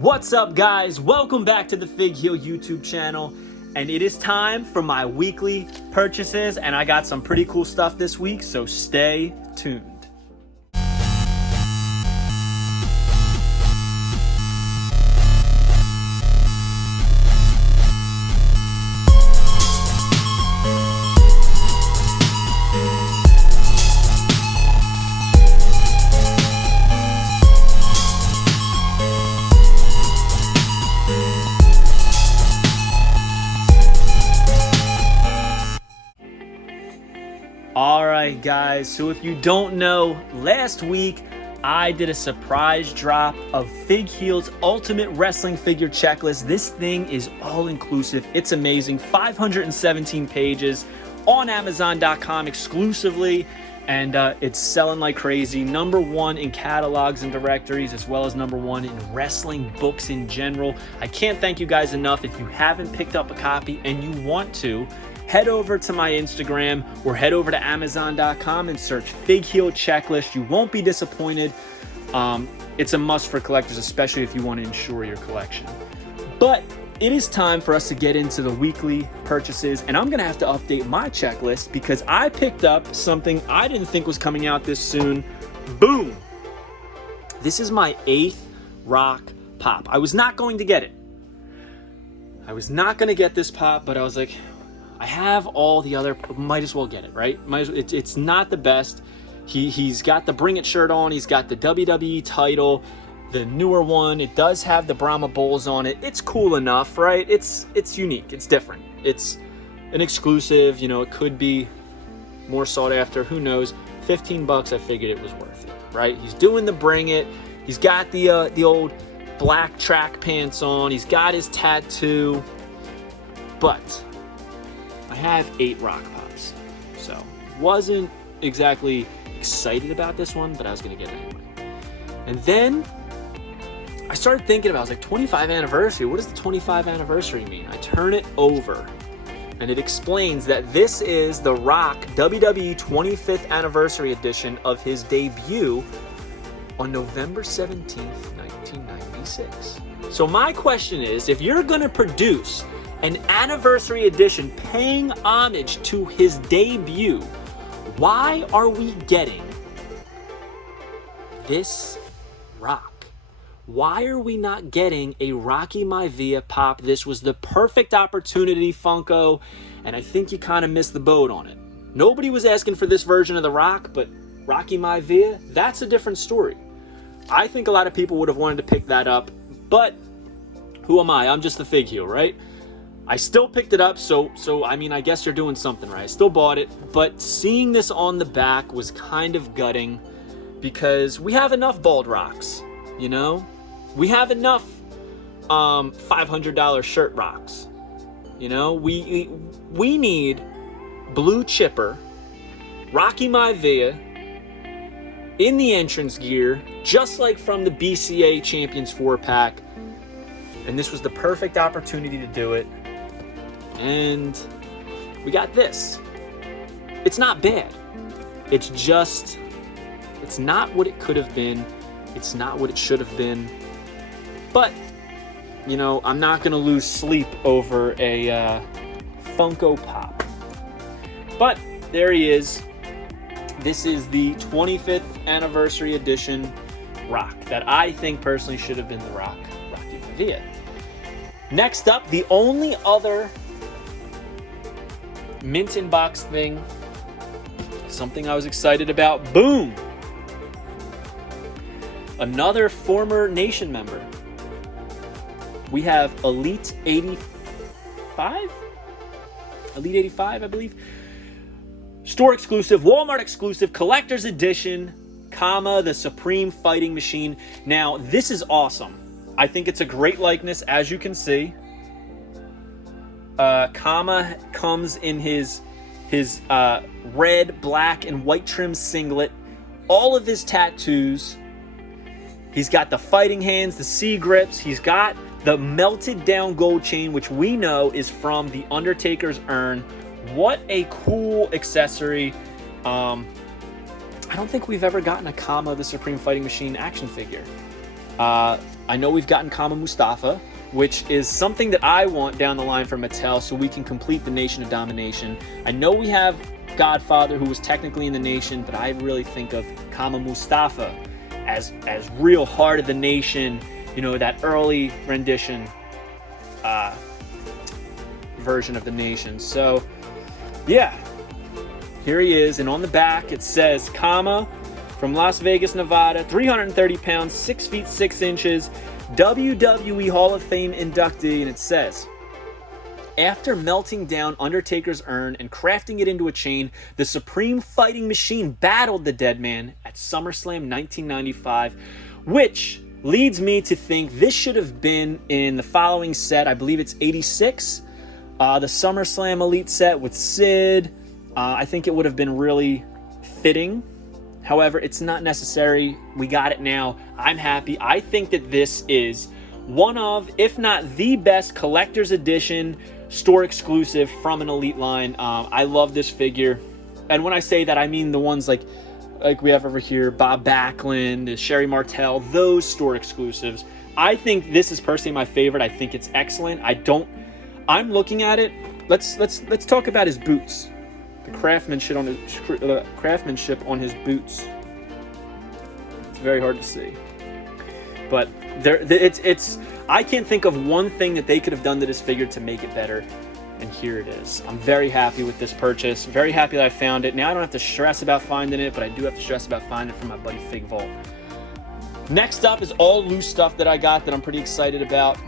What's up, guys? Welcome back to the Fig Heel YouTube channel, and it is time for my weekly purchases, and I got some pretty cool stuff this week, so stay tuned. Alright guys, so if you don't know, last week I did a surprise drop of Fig Heel's Ultimate Wrestling Figure Checklist. This thing is all inclusive. It's amazing. 517 pages on Amazon.com exclusively, and it's selling like crazy. #1 in catalogs and directories, as well as #1 in wrestling books in general. I can't thank you guys enough. If you haven't picked up a copy and you want to, head over to my Instagram or head over to Amazon.com and search Fig Heel Checklist. You won't be disappointed. It's a must for collectors, especially if you want to ensure your collection. But it is time for us to get into the weekly purchases, and I'm going to have to update my checklist because I picked up something I didn't think was coming out this soon. Boom! This is my 8th Rock Pop. I was not going to get it. I was not going to get this pop, but I was like, I have all the other, might as well get it, right? It's not the best. He's got the Bring It shirt on. He's got the WWE title, the newer one. It does have the Brahma Bulls on it. It's cool enough, right? It's unique. It's different. It's an exclusive. You know, it could be more sought after. Who knows? 15 bucks. I figured it was worth it, right? He's doing the Bring It. He's got the old black track pants on. He's got his tattoo, but I have 8 Rock Pops, so wasn't exactly excited about this one, but I was gonna get it anyway. And then I started thinking about it. I was like, 25th anniversary, what does the 25th anniversary mean? I turn it over and it explains that this is the Rock WWE 25th anniversary edition of his debut on November 17th, 1996. So my question is, if you're gonna produce an anniversary edition paying homage to his debut, why are we getting this Rock? Why are we not getting a Rocky Maivia pop? This was the perfect opportunity, Funko, and I think you kind of missed the boat on it. Nobody was asking for this version of the Rock, but Rocky Maivia, that's a different story. I think a lot of people would have wanted to pick that up, but who am I? I'm just the Fig Heel, right? I still picked it up, so I mean, I guess you're doing something right. I still bought it, but seeing this on the back was kind of gutting because we have enough bald Rocks, you know? We have enough $500 shirt Rocks, you know? We need Blue Chipper, Rocky Maivia in the entrance gear, just like from the BCA Champions 4-pack, and this was the perfect opportunity to do it. And we got this. It's not bad. It's just, it's not what it could have been. It's not what it should have been. But, you know, I'm not going to lose sleep over a Funko Pop. But there he is. This is the 25th anniversary edition Rock that I think personally should have been the Rocky Maivia. Next up, the only other mint in box thing, something I was excited about. Boom! Another former Nation member. We have Elite 85? Elite 85, I believe. Store exclusive, Walmart exclusive, collector's edition, the Supreme Fighting Machine. Now, this is awesome. I think it's a great likeness, as you can see. Comes in his red, black, and white trim singlet. All of his tattoos. He's got the fighting hands, the C grips. He's got the melted down gold chain, which we know is from the Undertaker's urn. What a cool accessory. I don't think we've ever gotten a the Supreme Fighting Machine action figure. I know we've gotten Kama Mustafa, which is something that I want down the line from Mattel so we can complete the Nation of Domination. I know we have Godfather, who was technically in the Nation, but I really think of Kama Mustafa as real heart of the Nation, you know, that early rendition version of the Nation. So, yeah, here he is, and on the back it says Kama from Las Vegas, Nevada, 330 pounds, 6 feet 6 inches, WWE Hall of Fame inductee, and it says, after melting down Undertaker's urn and crafting it into a chain, the Supreme Fighting Machine battled the Dead Man at SummerSlam 1995, which leads me to think this should have been in the following set. I believe it's 86, the SummerSlam Elite set with Sid. I think it would have been really fitting. However, it's not necessary. We got it now. I'm happy. I think that this is one of, if not the best collector's edition store exclusive from an Elite line. I love this figure. And when I say that, I mean the ones like we have over here, Bob Backlund, Sherry Martel, those store exclusives. I think this is personally my favorite. I think it's excellent. I'm looking at it. Let's talk about his boots. The craftsmanship on his boots. It's very hard to see, but it's. I can't think of one thing that they could have done to this figure to make it better, and here it is. I'm very happy with this purchase. Very happy that I found it. Now I don't have to stress about finding it, but I do have to stress about finding it from my buddy Fig Vault. Next up is all loose stuff that I got that I'm pretty excited about.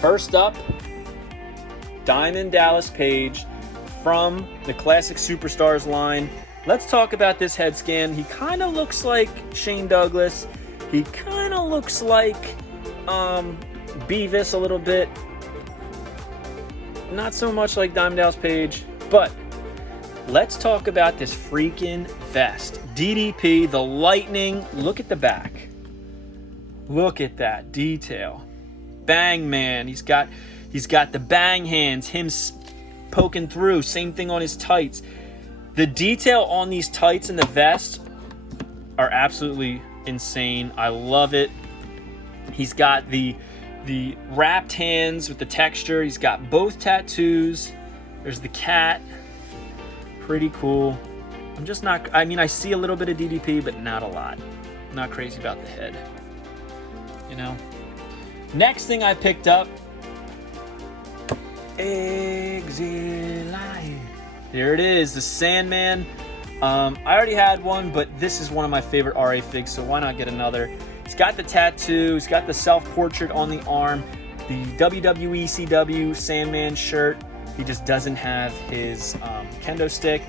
First up, Diamond Dallas Page from the Classic Superstars line. Let's talk about this head scan. He kind of looks like Shane Douglas. He kind of looks like Beavis a little bit. Not so much like Diamond Dallas Page, but let's talk about this freaking vest. DDP, the Lightning. Look at the back. Look at that detail. Bang Man. He's got the bang hands. Him poking through. Same thing on his tights. The detail on these tights and the vest are absolutely insane. I love it. He's got the wrapped hands with the texture. He's got both tattoos. There's the cat. Pretty cool. I'm just not, I mean, I see a little bit of DDP, but not a lot. I'm not crazy about the head, you know. Next thing I picked up, Exile. Here it is, the Sandman. I already had one, but this is one of my favorite RA figs, so why not get another? He's got the tattoo, he's got the self-portrait on the arm, the WWE CW Sandman shirt. He just doesn't have his kendo stick.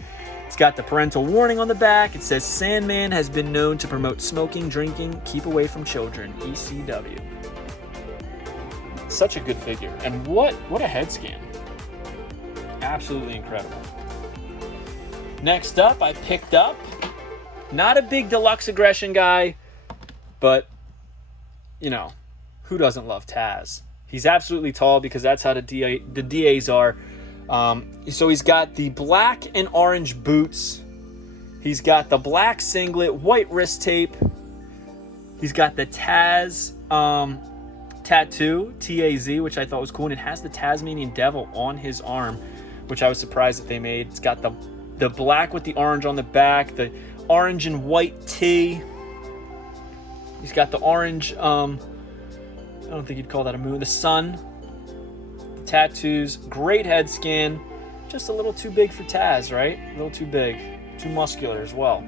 It's got the parental warning on the back. It says Sandman has been known to promote smoking, drinking, keep away from children, ECW. Such a good figure, and what a head scan. Absolutely incredible. Next up, I picked up, not a big deluxe aggression guy, but, you know, who doesn't love Taz? He's absolutely tall because that's how the DAs are. So he's got the black and orange boots. He's got the black singlet, white wrist tape. He's got the Taz tattoo, T-A-Z, which I thought was cool. And it has the Tasmanian Devil on his arm, which I was surprised that they made. It's got the black with the orange on the back, the orange and white tee. He's got the orange, I don't think you'd call that a moon, the sun. The tattoos, great head scan. Just a little too big for Taz, right? A little too big, too muscular as well.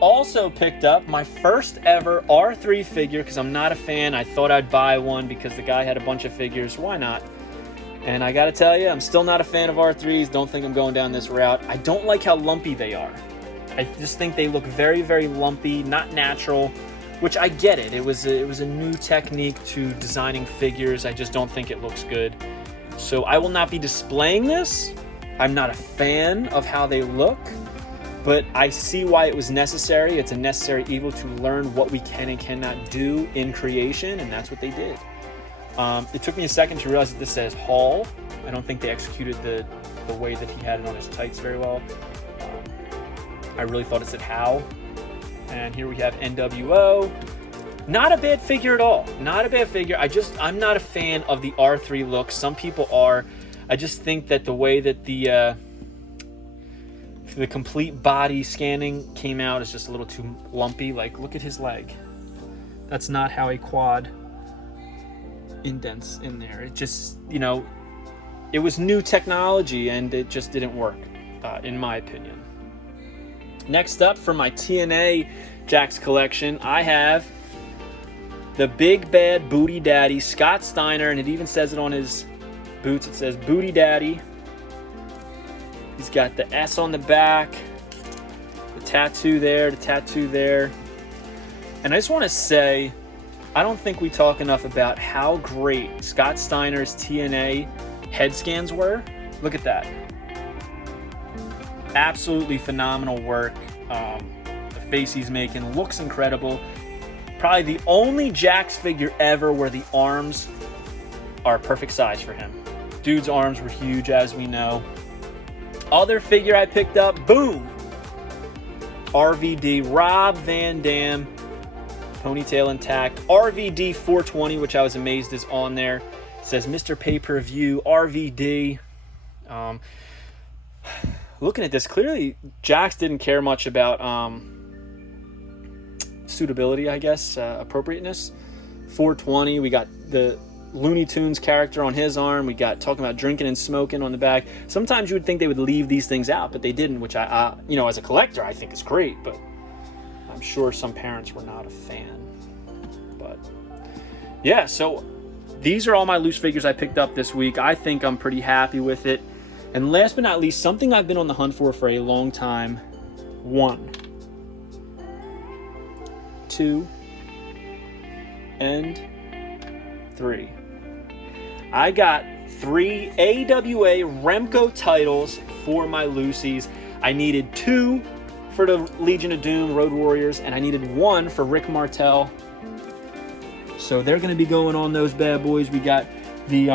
Also picked up my first ever R3 figure because I'm not a fan. I thought I'd buy one because the guy had a bunch of figures. Why not? And I gotta tell you, I'm still not a fan of R3s. Don't think I'm going down this route. I don't like how lumpy they are. I just think they look very, very lumpy, not natural, which I get it. It was a new technique to designing figures. I just don't think it looks good. So I will not be displaying this. I'm not a fan of how they look, but I see why it was necessary. It's a necessary evil to learn what we can and cannot do in creation, and that's what they did. It took me a second to realize that this says Hall. I don't think they executed the way that he had it on his tights very well. I really thought it said How. And here we have NWO. Not a bad figure at all. Not a bad figure. I'm not a fan of the R3 look. Some people are. I just think that the way that the complete body scanning came out is just a little too lumpy. Like, look at his leg. That's not how a quad indents in there. It just, you know, it was new technology and it just didn't work, in my opinion. Next up, for my TNA Jakks collection, I have the Big Bad Booty Daddy, Scott Steiner, and it even says it on his boots. It says Booty Daddy. He's got the S on the back, the tattoo there, the tattoo there. And I just want to say, I don't think we talk enough about how great Scott Steiner's TNA head scans were. Look at that. Absolutely phenomenal work. The face he's making looks incredible. Probably the only Jakks figure ever where the arms are perfect size for him. Dude's arms were huge, as we know. Other figure I picked up, boom! RVD, Rob Van Dam, ponytail intact. RVD 420, which I was amazed is on there. It says Mr. Pay-Per-View, RVD. Looking at this, clearly Jakks didn't care much about suitability, I guess, appropriateness. 420, we got the Looney Tunes character on his arm. We got talking about drinking and smoking on the back. Sometimes you would think they would leave these things out, but they didn't, which I you know, as a collector, I think is great, but I'm sure some parents were not a fan. But yeah, so these are all my loose figures I picked up this week. I think I'm pretty happy with it. And last but not least, something I've been on the hunt for a long time. 1, 2, and 3. I got 3 AWA Remco titles for my loosies. I needed 2 for the Legion of Doom Road Warriors, and I needed 1 for Rick Martel. So they're going to be going on those bad boys. We got the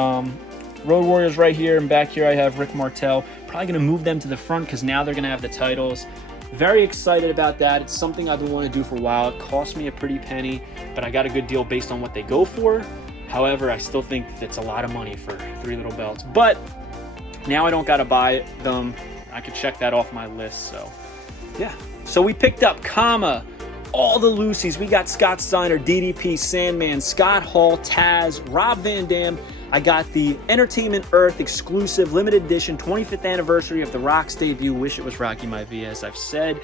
Road Warriors right here, and back here I have Rick Martel. Probably going to move them to the front because now they're going to have the titles. Very excited about that. It's something I've been wanting to do for a while. It cost me a pretty penny, but I got a good deal based on what they go for. However, I still think it's a lot of money for 3 little belts. But now I don't got to buy them. I could check that off my list. So, yeah. So we picked up, all the loosies. We got Scott Steiner, DDP, Sandman, Scott Hall, Taz, Rob Van Dam. I got the Entertainment Earth exclusive limited edition 25th anniversary of The Rock's debut. Wish it was Rocky Maivia, as I've said.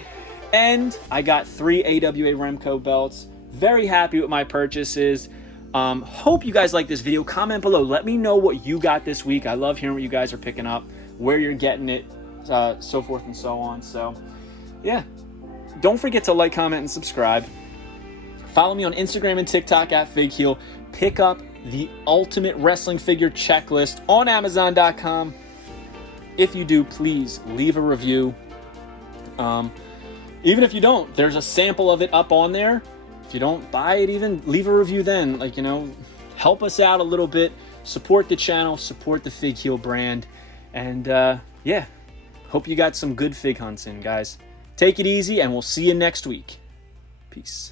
And I got 3 AWA Remco belts. Very happy with my purchases. Hope you guys like this video. Comment below. Let me know what you got this week. I love hearing what you guys are picking up, where you're getting it, so forth and so on. So, yeah. Don't forget to like, comment, and subscribe. Follow me on Instagram and TikTok at FigHeal. Pick up the Ultimate Wrestling Figure Checklist on Amazon.com. If you do, please leave a review. Even if you don't, there's a sample of it up on there. If you don't buy it, even leave a review then. Like, you know, help us out a little bit. Support the channel. Support the FigHeal brand. And, yeah, hope you got some good fig hunts in, guys. Take it easy, and we'll see you next week. Peace.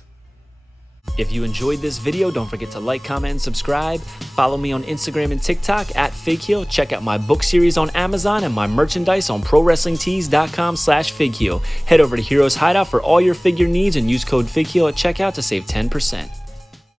If you enjoyed this video, don't forget to like, comment, and subscribe. Follow me on Instagram and TikTok at FigHeal. Check out my book series on Amazon and my merchandise on ProWrestlingTees.com/FigHeal. Head over to Heroes Hideout for all your figure needs and use code FigHeal at checkout to save 10%.